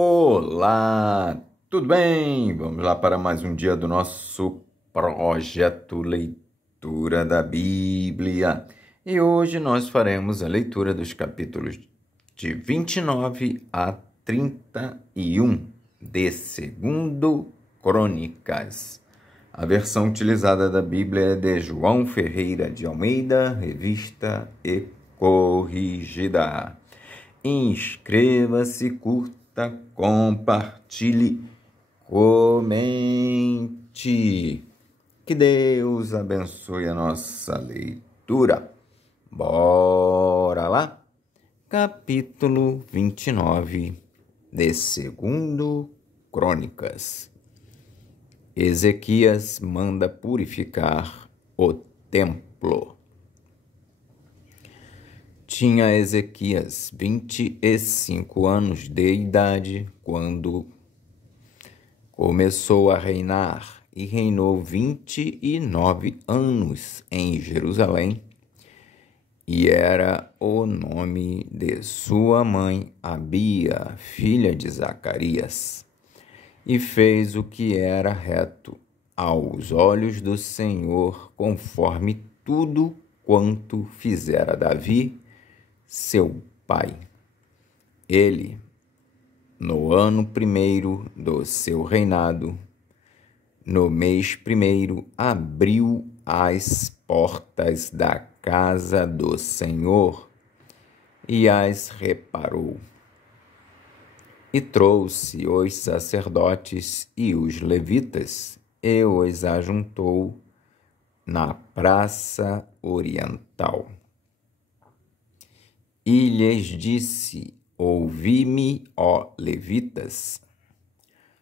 Olá, tudo bem? Vamos lá para mais um dia do nosso projeto Leitura da Bíblia. E hoje nós faremos a leitura dos capítulos de 29 a 31 de 2 Crônicas. A versão utilizada da Bíblia é de João Ferreira de Almeida, revista e corrigida. Inscreva-se, curta, compartilhe, comente. Que Deus abençoe a nossa leitura. Bora lá? Capítulo 29 de 2 Crônicas. Ezequias manda purificar o templo. Tinha Ezequias 25 anos de idade quando começou a reinar e reinou 29 anos em Jerusalém, e era o nome de sua mãe Abia, filha de Zacarias, e fez o que era reto aos olhos do Senhor, conforme tudo quanto fizera Davi, seu pai. Ele, no ano 1º do seu reinado, no mês 1º, abriu as portas da casa do Senhor e as reparou. E trouxe os sacerdotes e os levitas e os ajuntou na praça oriental. E lhes disse: ouvi-me, ó levitas,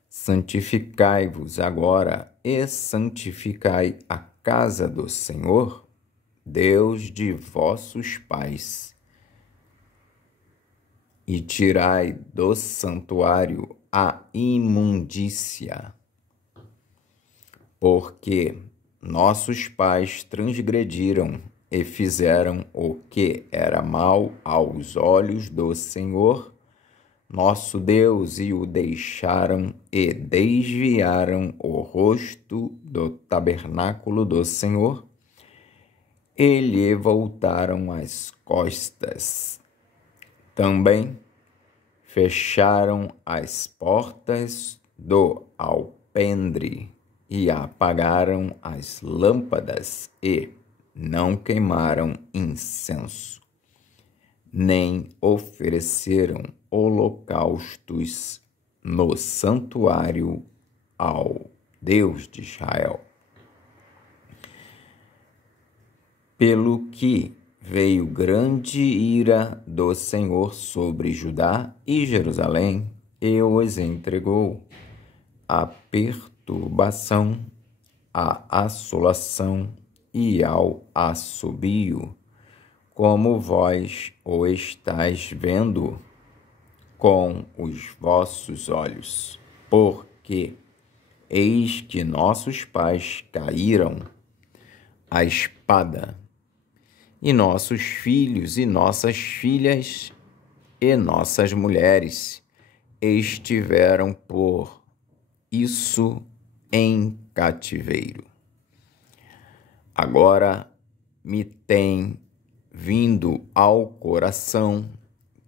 santificai-vos agora e santificai a casa do Senhor, Deus de vossos pais, e tirai do santuário a imundícia, porque nossos pais transgrediram e fizeram o que era mal aos olhos do Senhor, nosso Deus, e o deixaram e desviaram o rosto do tabernáculo do Senhor, e lhe voltaram as costas. Também fecharam as portas do alpendre e apagaram as lâmpadas e não queimaram incenso, nem ofereceram holocaustos no santuário ao Deus de Israel. Pelo que veio grande ira do Senhor sobre Judá e Jerusalém, e os entregou à perturbação, à assolação e ao assobio, como vós o estáis vendo com os vossos olhos. Porque eis que nossos pais caíram à espada, e nossos filhos e nossas filhas e nossas mulheres estiveram por isso em cativeiro. Agora me tem vindo ao coração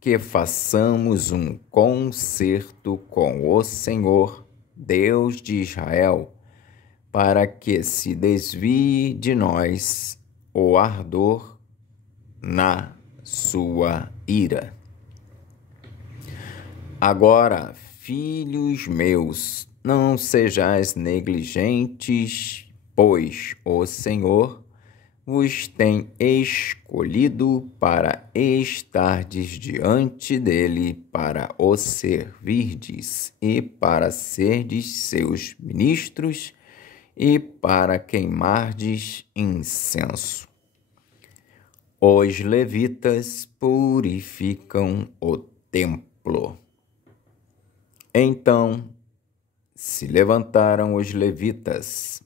que façamos um concerto com o Senhor, Deus de Israel, para que se desvie de nós o ardor na sua ira. Agora, filhos meus, não sejais negligentes, pois o Senhor vos tem escolhido para estardes diante dele, para o servirdes e para serdes seus ministros e para queimardes incenso. Os levitas purificam o templo. Então se levantaram os levitas,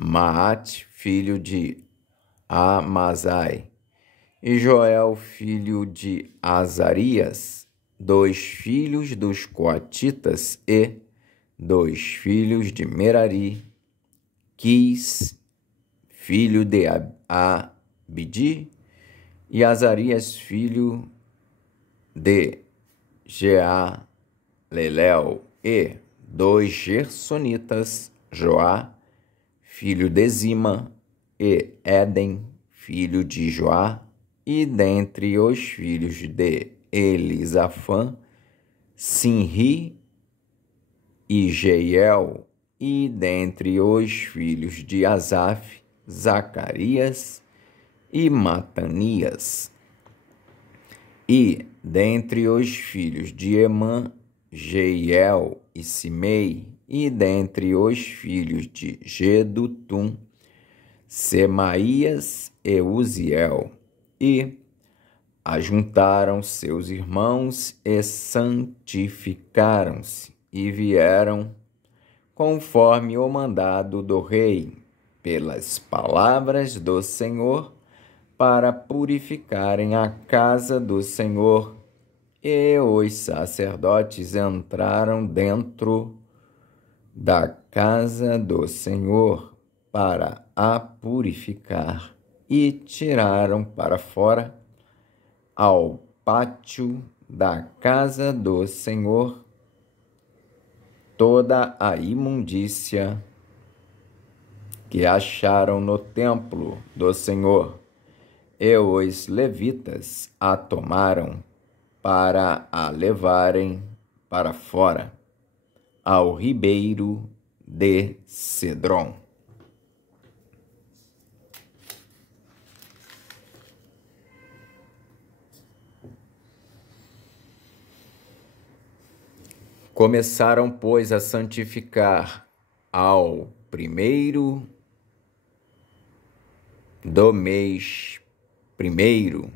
Maate, filho de Amazai, e Joel, filho de Azarias, 2 filhos dos coatitas e 2 filhos de Merari, Quis, filho de Abdi, e Azarias, filho de Jealelel, e 2 gersonitas, Joá, filho de Zima, e Éden, filho de Joá, e dentre os filhos de Elisafã, Sinri e Jeiel, e dentre os filhos de Asaf, Zacarias e Matanias, e dentre os filhos de Emã, Jeiel e Simei, e dentre os filhos de Gedutum, Semaías e Uziel, e ajuntaram seus irmãos e santificaram-se, e vieram conforme o mandado do rei, pelas palavras do Senhor, para purificarem a casa do Senhor. E os sacerdotes entraram dentro da casa do Senhor para a purificar, e tiraram para fora, ao pátio da casa do Senhor, toda a imundícia que acharam no templo do Senhor, e os levitas a tomaram para a levarem para fora, ao ribeiro de Cedron. Começaram, pois, a santificar ao 1º do mês 1º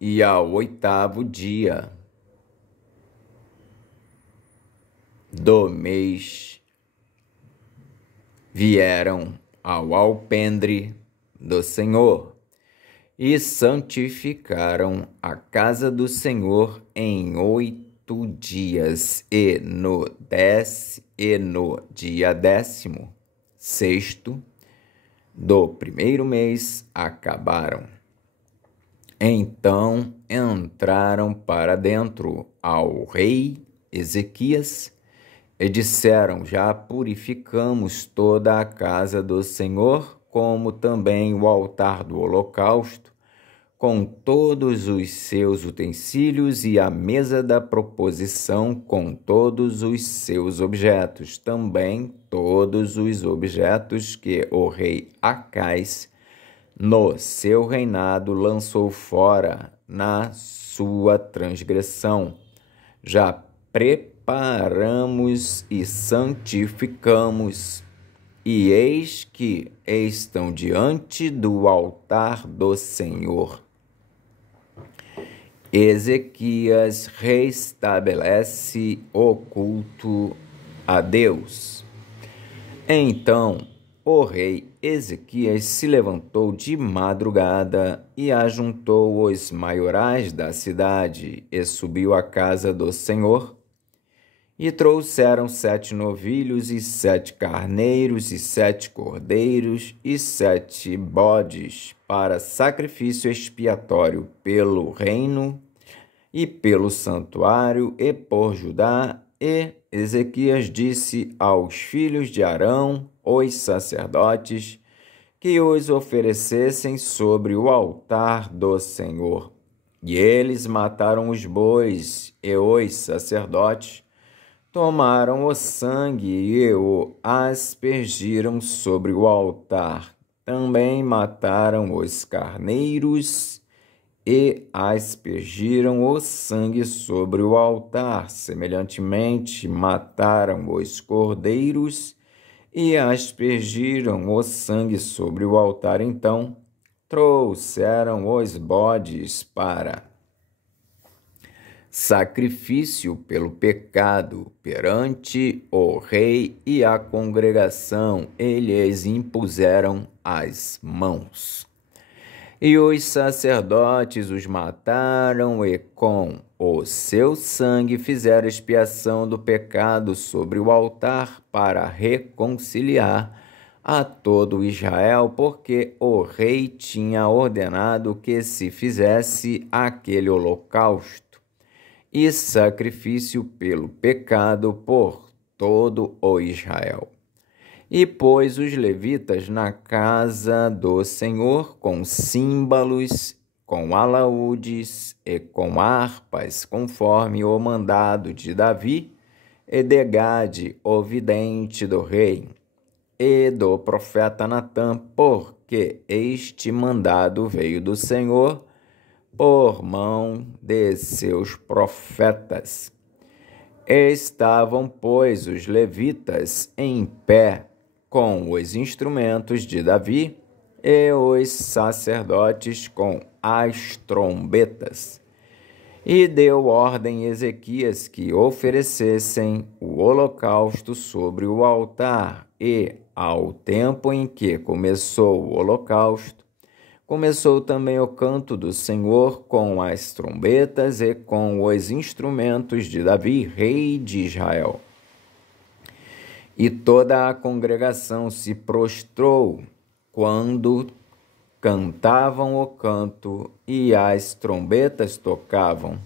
e ao 8º dia do mês vieram ao alpendre do Senhor e santificaram a casa do Senhor em 8 dias, e no dia 16º do 1º mês acabaram. Então entraram para dentro ao rei Ezequias e disseram: já purificamos toda a casa do Senhor, como também o altar do holocausto, com todos os seus utensílios, e a mesa da proposição com todos os seus objetos, também todos os objetos que o rei Acais, no seu reinado, lançou fora na sua transgressão. Já preparamos e santificamos, e eis que estão diante do altar do Senhor. Ezequias restabelece o culto a Deus. Então o rei Ezequias se levantou de madrugada e ajuntou os maiorais da cidade e subiu à casa do Senhor. E trouxeram 7 novilhos e 7 carneiros e 7 cordeiros e 7 bodes para sacrifício expiatório pelo reino e pelo santuário e por Judá. E Ezequias disse aos filhos de Arão, os sacerdotes, que os oferecessem sobre o altar do Senhor. E eles mataram os bois, e os sacerdotes tomaram o sangue e o aspergiram sobre o altar. Também mataram os carneiros e aspergiram o sangue sobre o altar. Semelhantemente, mataram os cordeiros e aspergiram o sangue sobre o altar. Então, trouxeram os bodes para sacrifício pelo pecado perante o rei e a congregação, e lhes impuseram as mãos. E os sacerdotes os mataram e com o seu sangue fizeram expiação do pecado sobre o altar para reconciliar a todo Israel, porque o rei tinha ordenado que se fizesse aquele holocausto e sacrifício pelo pecado por todo o Israel. E pôs os levitas na casa do Senhor com símbolos, com alaúdes e com harpas, conforme o mandado de Davi e de Gade, o vidente do rei, e do profeta Natã, porque este mandado veio do Senhor por mão de seus profetas. Estavam, pois, os levitas em pé com os instrumentos de Davi e os sacerdotes com as trombetas. E deu ordem Ezequias que oferecessem o holocausto sobre o altar, e, ao tempo em que começou o holocausto, começou também o canto do Senhor com as trombetas e com os instrumentos de Davi, rei de Israel. E toda a congregação se prostrou quando cantavam o canto e as trombetas tocavam.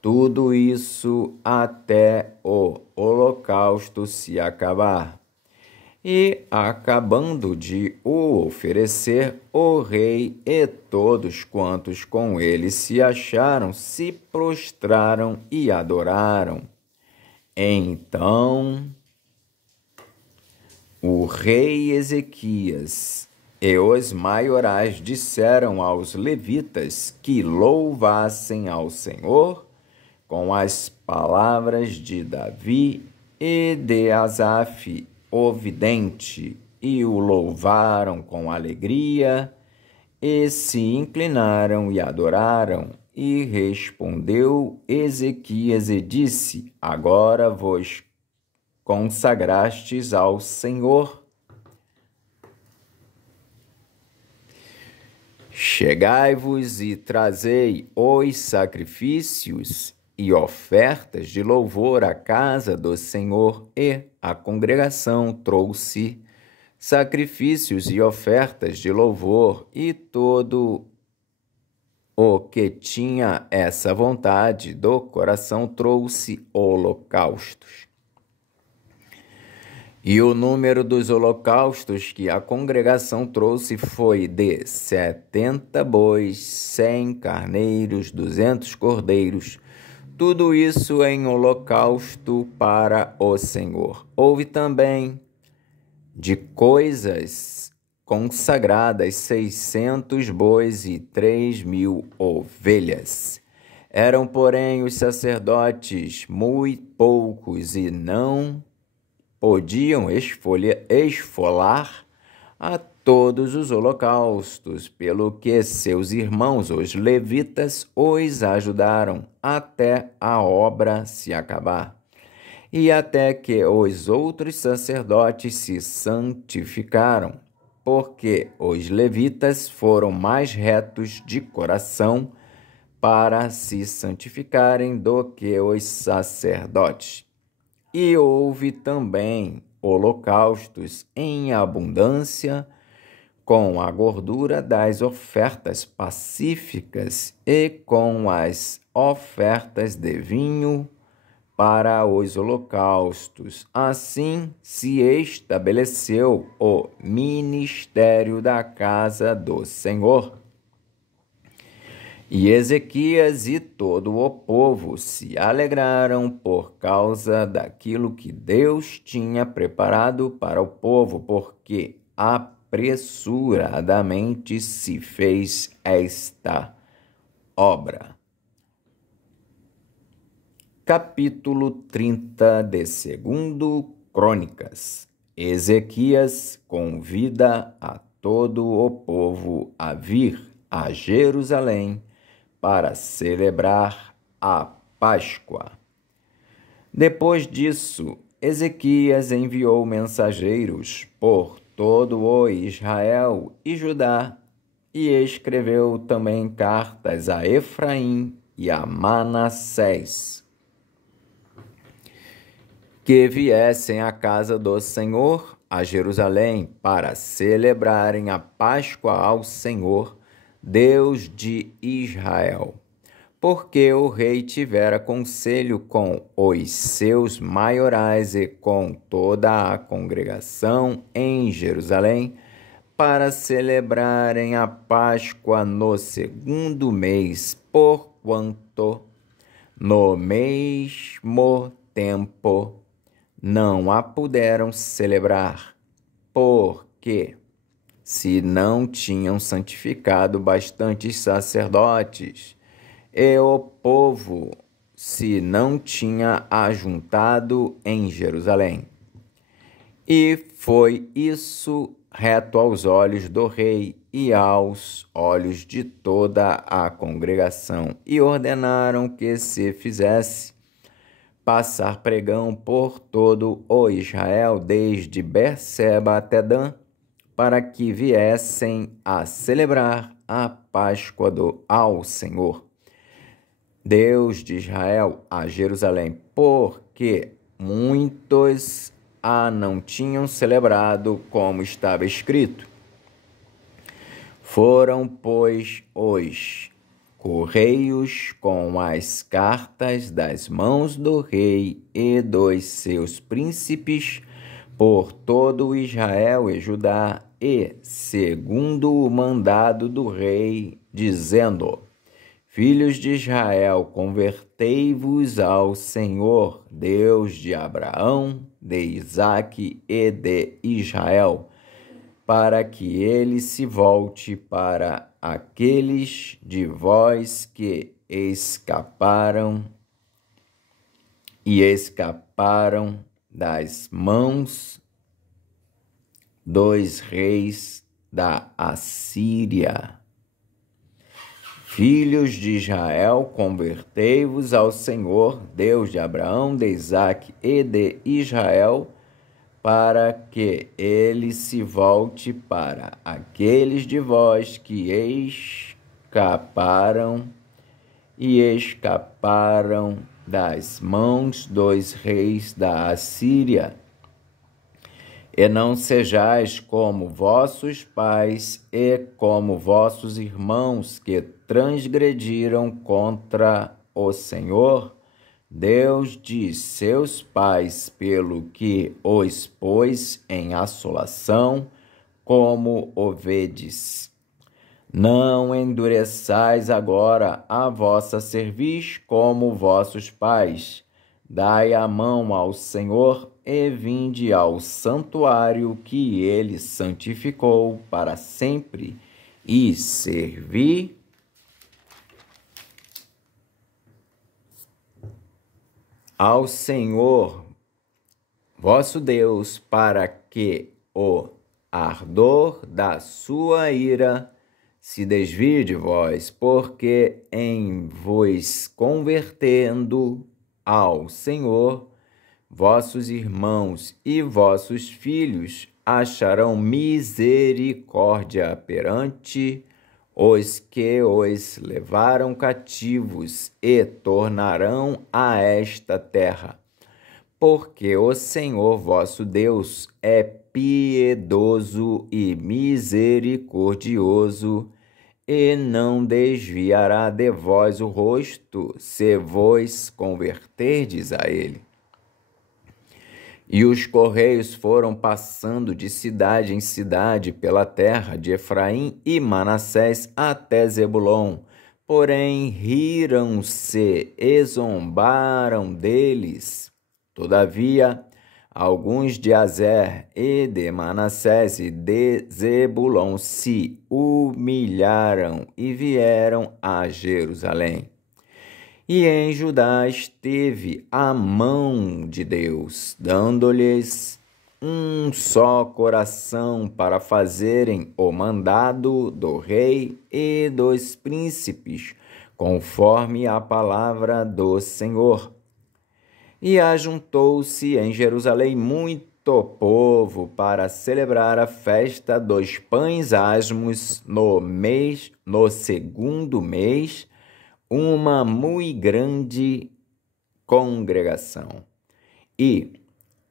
Tudo isso até o holocausto se acabar. E, acabando de o oferecer, o rei e todos quantos com ele se acharam, se prostraram e adoraram. Então o rei Ezequias e os maiorais disseram aos levitas que louvassem ao Senhor com as palavras de Davi e de Asaf, o vidente, e o louvaram com alegria, e se inclinaram e adoraram. E respondeu Ezequias e disse: Agora vos consagrastes ao Senhor. Chegai-vos e trazei os sacrifícios e ofertas de louvor à casa do Senhor. E a congregação trouxe sacrifícios e ofertas de louvor, e todo o que tinha essa vontade do coração trouxe holocaustos. E o número dos holocaustos que a congregação trouxe foi de 70 bois, 100 carneiros, 200 cordeiros, tudo isso em holocausto para o Senhor. Houve também de coisas consagradas 600 bois e 3.000 ovelhas. Eram, porém, os sacerdotes muito poucos e não podiam esfolar a todos os holocaustos, pelo que seus irmãos, os levitas, os ajudaram até a obra se acabar, e até que os outros sacerdotes se santificaram, porque os levitas foram mais retos de coração para se santificarem do que os sacerdotes. E houve também holocaustos em abundância, com a gordura das ofertas pacíficas e com as ofertas de vinho para os holocaustos. Assim se estabeleceu o ministério da casa do Senhor. E Ezequias e todo o povo se alegraram por causa daquilo que Deus tinha preparado para o povo, porque apressuradamente se fez esta obra. Capítulo 30 de 2 Crônicas. Ezequias convida a todo o povo a vir a Jerusalém para celebrar a Páscoa. Depois disso, Ezequias enviou mensageiros por todo o Israel e Judá e escreveu também cartas a Efraim e a Manassés, que viessem à casa do Senhor, a Jerusalém, para celebrarem a Páscoa ao Senhor, Deus de Israel. Porque o rei tivera conselho com os seus maiorais e com toda a congregação em Jerusalém, para celebrarem a Páscoa no 2º mês, porquanto no mesmo tempo não a puderam celebrar, porque se não tinham santificado bastantes sacerdotes, e o povo se não tinha ajuntado em Jerusalém. E foi isso reto aos olhos do rei e aos olhos de toda a congregação, e ordenaram que se fizesse passar pregão por todo o Israel, desde Berseba até Dan, para que viessem a celebrar a Páscoa ao Senhor, Deus de Israel, a Jerusalém, porque muitos a não tinham celebrado, como estava escrito. Foram, pois, os correios com as cartas das mãos do rei e dos seus príncipes por todo Israel e Judá, e segundo o mandado do rei, dizendo: Filhos de Israel, convertei-vos ao Senhor, Deus de Abraão, de Isaque e de Israel, para que ele se volte para aqueles de vós que escaparam das mãos dos reis da Assíria. Filhos de Israel, convertei-vos ao Senhor, Deus de Abraão, de Isaque e de Israel, para que ele se volte para aqueles de vós que escaparam das mãos dos reis da Assíria. E não sejais como vossos pais e como vossos irmãos que transgrediram contra o Senhor, Deus de seus pais, pelo que os pôs em assolação, como o vedes. Não endureçais agora a vossa cerviz como vossos pais. Dai a mão ao Senhor e vinde ao santuário que ele santificou para sempre, e servi ao Senhor vosso Deus, para que o ardor da sua ira se desvie de vós, porque em vos convertendo ao Senhor, vossos irmãos e vossos filhos acharão misericórdia perante os que os levaram cativos e tornarão a esta terra. Porque o Senhor vosso Deus é piedoso e misericordioso, e não desviará de vós o rosto, se vos converterdes a ele. E os correios foram passando de cidade em cidade pela terra de Efraim e Manassés até Zebulon. Porém, riram-se e zombaram deles. Todavia, alguns de Azer e de Manassés e de Zebulon se humilharam e vieram a Jerusalém. E em Judá esteve a mão de Deus, dando-lhes um só coração para fazerem o mandado do rei e dos príncipes, conforme a palavra do Senhor. E ajuntou-se em Jerusalém muito o povo para celebrar a festa dos pães asmos no segundo mês, uma muito grande congregação. E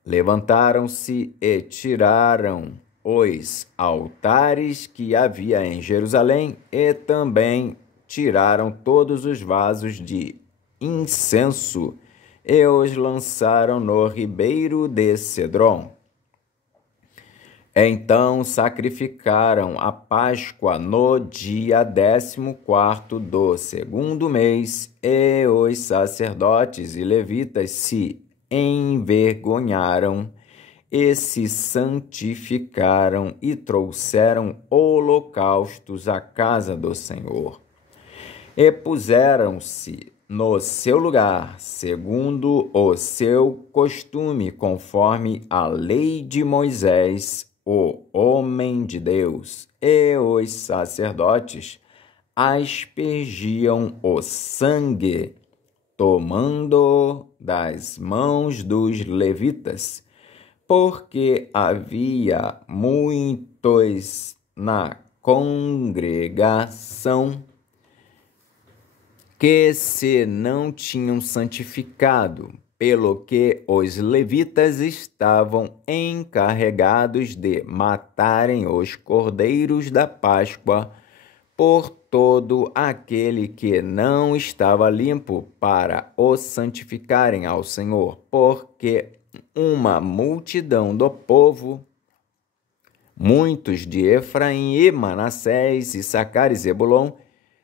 levantaram-se e tiraram os altares que havia em Jerusalém e também tiraram todos os vasos de incenso e os lançaram no ribeiro de Cedron. Então sacrificaram a Páscoa no dia 14º do segundo mês, e os sacerdotes e levitas se envergonharam e se santificaram e trouxeram holocaustos à casa do Senhor. E puseram-se no seu lugar, segundo o seu costume, conforme a lei de Moisés, o homem de Deus, e os sacerdotes aspergiam o sangue, tomando das mãos dos levitas, porque havia muitos na congregação que se não tinham santificado, pelo que os levitas estavam encarregados de matarem os cordeiros da Páscoa por todo aquele que não estava limpo, para o santificarem ao Senhor, porque uma multidão do povo, muitos de Efraim e Manassés, Issacar e Zebulon,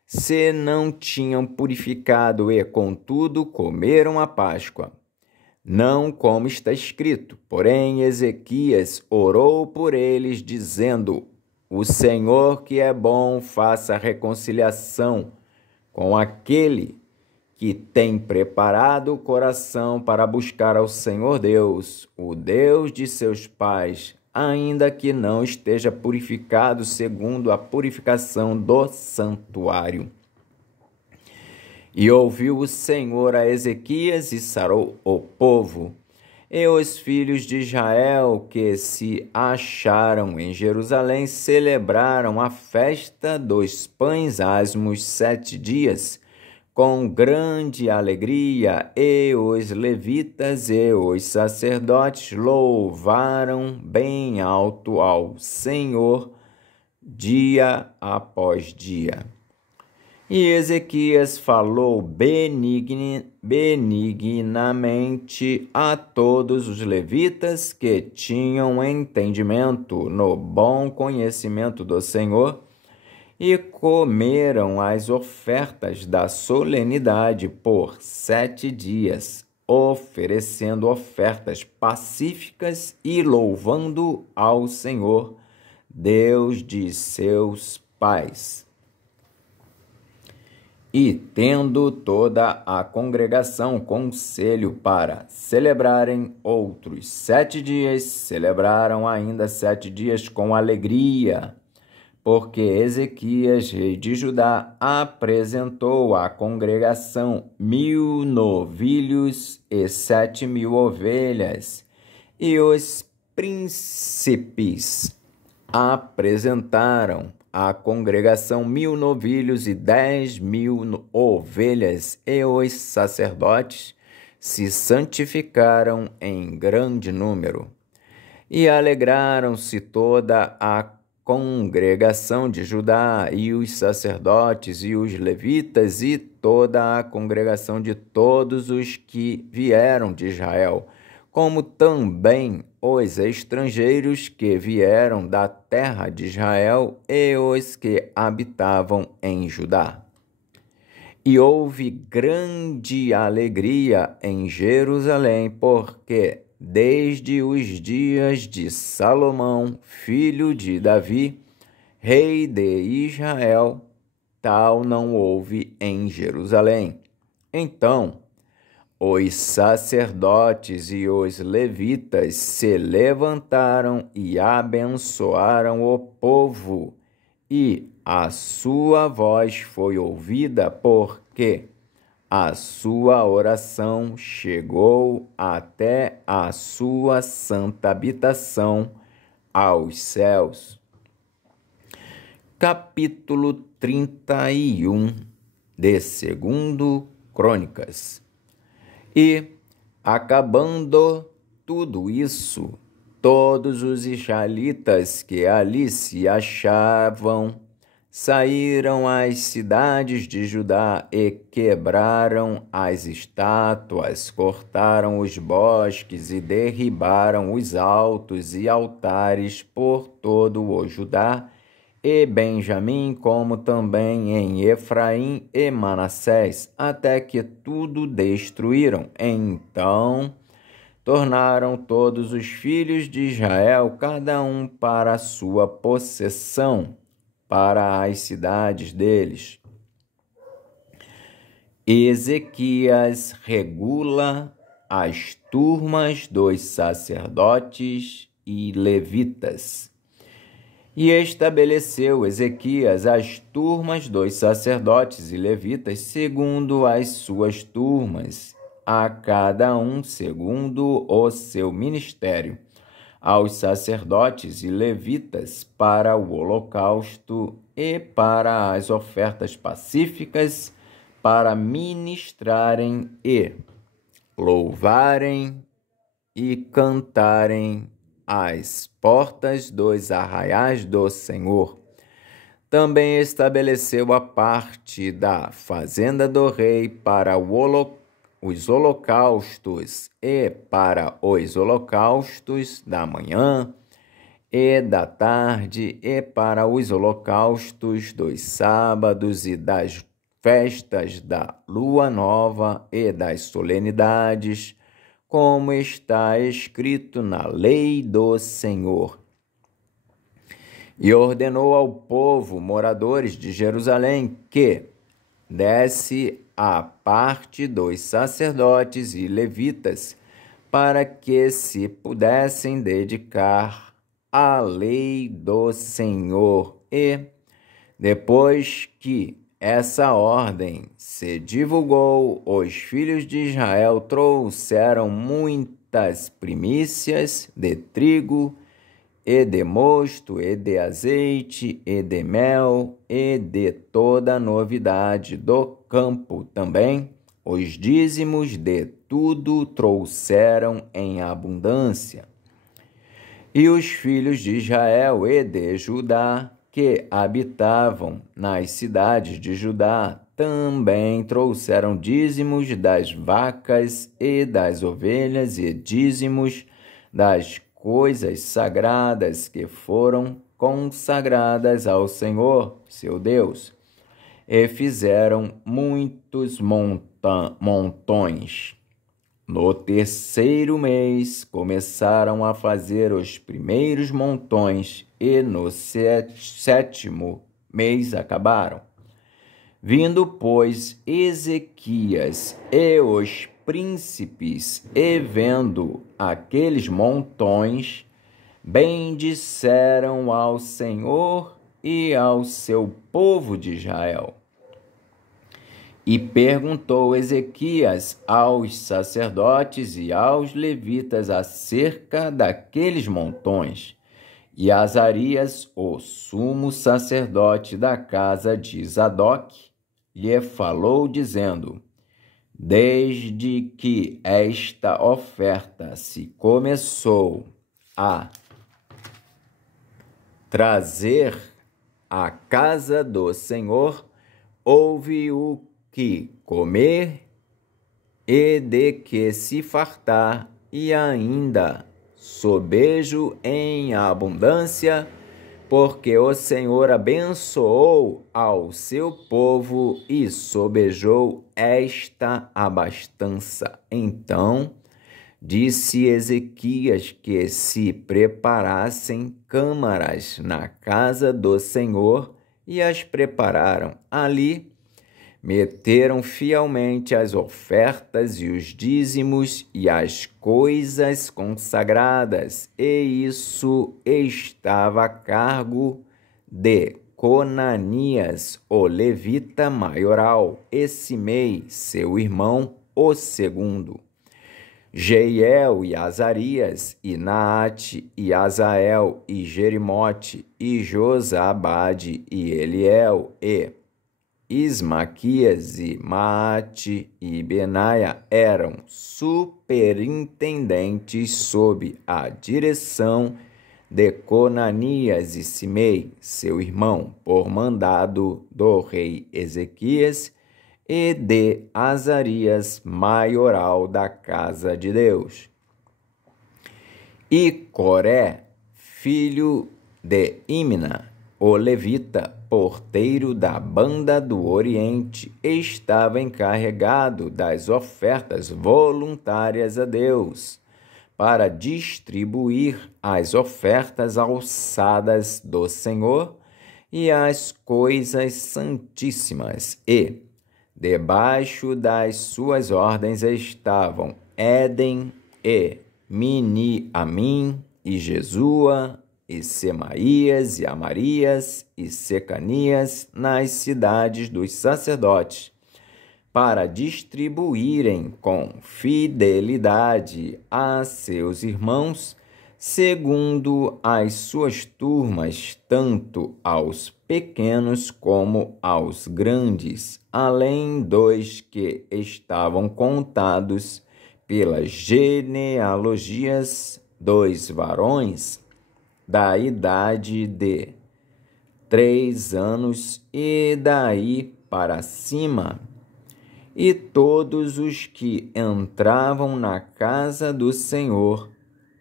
se não tinham purificado e, contudo, comeram a Páscoa. Não como está escrito, porém Ezequias orou por eles, dizendo: o Senhor que é bom faça reconciliação com aquele que tem preparado o coração para buscar ao Senhor Deus, o Deus de seus pais, ainda que não esteja purificado segundo a purificação do santuário. E ouviu o Senhor a Ezequias e sarou o povo. E os filhos de Israel que se acharam em Jerusalém celebraram a festa dos pães asmos 7 dias, com grande alegria, e os levitas e os sacerdotes louvaram bem alto ao Senhor dia após dia. E Ezequias falou benignamente a todos os levitas que tinham entendimento no bom conhecimento do Senhor, e comeram as ofertas da solenidade por 7 dias, oferecendo ofertas pacíficas e louvando ao Senhor, Deus de seus pais. E, tendo toda a congregação conselho para celebrarem outros 7 dias, celebraram ainda 7 dias com alegria, porque Ezequias, rei de Judá, apresentou à congregação 1000 novilhos e 7.000 ovelhas, e os príncipes apresentaram à congregação 1000 novilhos e 10.000 ovelhas, e os sacerdotes se santificaram em grande número. E alegraram-se toda a congregação de Judá, e os sacerdotes e os levitas, e toda a congregação de todos os que vieram de Israel, como também os estrangeiros que vieram da terra de Israel e os que habitavam em Judá. E houve grande alegria em Jerusalém, porque desde os dias de Salomão, filho de Davi, rei de Israel, tal não houve em Jerusalém. Então, os sacerdotes e os levitas se levantaram e abençoaram o povo, e a sua voz foi ouvida, porque a sua oração chegou até a sua santa habitação aos céus. Capítulo 31 de 2 Crônicas. E, acabando tudo isso, todos os israelitas que ali se achavam saíram às cidades de Judá e quebraram as estátuas, cortaram os bosques e derribaram os altos e altares por todo o Judá e Benjamim, como também em Efraim e Manassés, até que tudo destruíram. Então tornaram todos os filhos de Israel, cada um para a sua possessão, para as cidades deles. Ezequias regula as turmas dos sacerdotes e levitas. E estabeleceu Ezequias as turmas dos sacerdotes e levitas segundo as suas turmas, a cada um segundo o seu ministério, aos sacerdotes e levitas para o holocausto e para as ofertas pacíficas, para ministrarem e louvarem e cantarem às portas dos arraiais do Senhor. Também estabeleceu a parte da fazenda do rei para os holocaustos e para os holocaustos da manhã e da tarde e para os holocaustos dos sábados e das festas da lua nova e das solenidades, como está escrito na lei do Senhor. E ordenou ao povo, moradores de Jerusalém, que desse a parte dos sacerdotes e levitas, para que se pudessem dedicar à lei do Senhor. E, depois que essa ordem se divulgou, os filhos de Israel trouxeram muitas primícias de trigo, e de mosto, e de azeite, e de mel, e de toda a novidade do campo também. Os dízimos de tudo trouxeram em abundância. E os filhos de Israel e de Judá, que habitavam nas cidades de Judá, também trouxeram dízimos das vacas e das ovelhas e dízimos das coisas sagradas que foram consagradas ao Senhor, seu Deus, e fizeram muitos montões. No terceiro mês começaram a fazer os primeiros montões e no sétimo mês acabaram. Vindo, pois, Ezequias e os príncipes, e vendo aqueles montões, bendisseram ao Senhor e ao seu povo de Israel. E perguntou Ezequias aos sacerdotes e aos levitas acerca daqueles montões. E Azarias, o sumo sacerdote da casa de Zadoque, lhe falou, dizendo: desde que esta oferta se começou a trazer à casa do Senhor, houve o que comer e de que se fartar, e ainda sobejo em abundância, porque o Senhor abençoou ao seu povo e sobejou esta abastança. Então disse Ezequias que se preparassem câmaras na casa do Senhor, e as prepararam. Ali meteram fielmente as ofertas e os dízimos e as coisas consagradas, e isso estava a cargo de Conanias, o levita maioral, e Simei, seu irmão, o segundo. Jeiel e Azarias, e Naate, e Azael, e Jerimote, e Josabade, e Eliel, e Ismaquias, e Maate, e Benaia eram superintendentes sob a direção de Conanias e Simei, seu irmão, por mandado do rei Ezequias, e de Azarias, maioral da casa de Deus. E Coré, filho de Imna, o levita, porteiro da banda do Oriente, estava encarregado das ofertas voluntárias a Deus, para distribuir as ofertas alçadas do Senhor e as coisas santíssimas, e debaixo das suas ordens estavam Éden e Mini-Amim, e Jesua, e Semaías, e Amarias, e Secanias, nas cidades dos sacerdotes, para distribuírem com fidelidade a seus irmãos, segundo as suas turmas, tanto aos pequenos como aos grandes, além dos que estavam contados pelas genealogias dos varões da idade de 3 anos e daí para cima, e todos os que entravam na casa do Senhor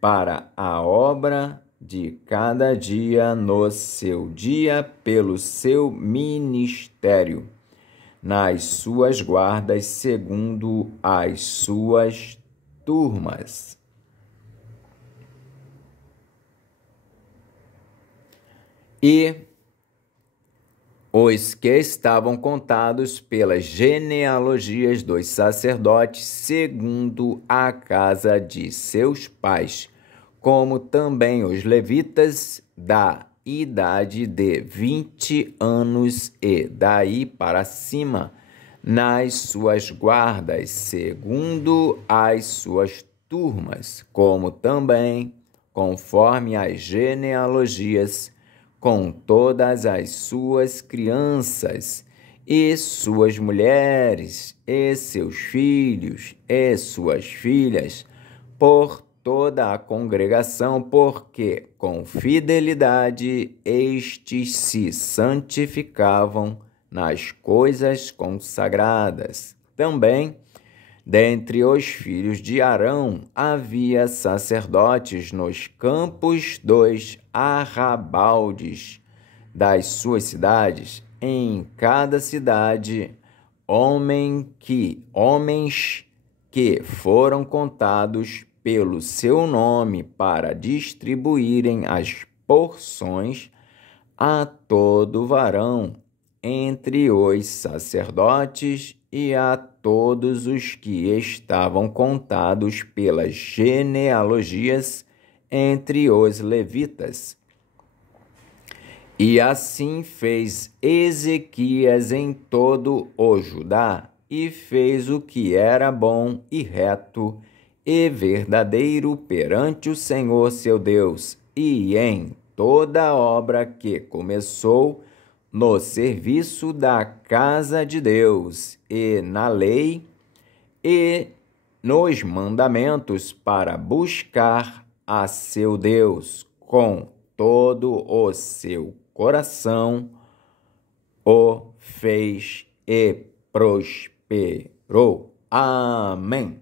para a obra de cada dia no seu dia pelo seu ministério, nas suas guardas segundo as suas turmas. E os que estavam contados pelas genealogias dos sacerdotes segundo a casa de seus pais, como também os levitas da idade de 20 anos e daí para cima, nas suas guardas, segundo as suas turmas, como também, conforme as genealogias, com todas as suas crianças, e suas mulheres, e seus filhos, e suas filhas, por toda a congregação, porque com fidelidade estes se santificavam nas coisas consagradas. Também, dentre os filhos de Arão, havia sacerdotes nos campos dos arrabaldes das suas cidades, em cada cidade, homens que foram contados pelo seu nome para distribuírem as porções a todo varão entre os sacerdotes e a todos os que estavam contados pelas genealogias entre os levitas. E assim fez Ezequias em todo o Judá, e fez o que era bom e reto e verdadeiro perante o Senhor seu Deus, e em toda a obra que começou no serviço da casa de Deus, e na lei, e nos mandamentos, para buscar a seu Deus com todo o seu coração, o fez e prosperou. Amém.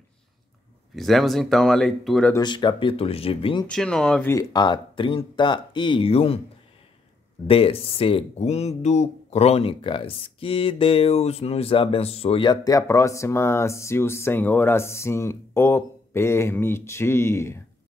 Fizemos então a leitura dos capítulos de 29 a 31 de 2 Crônicas. Que Deus nos abençoe. Até a próxima, se o Senhor assim o permitir.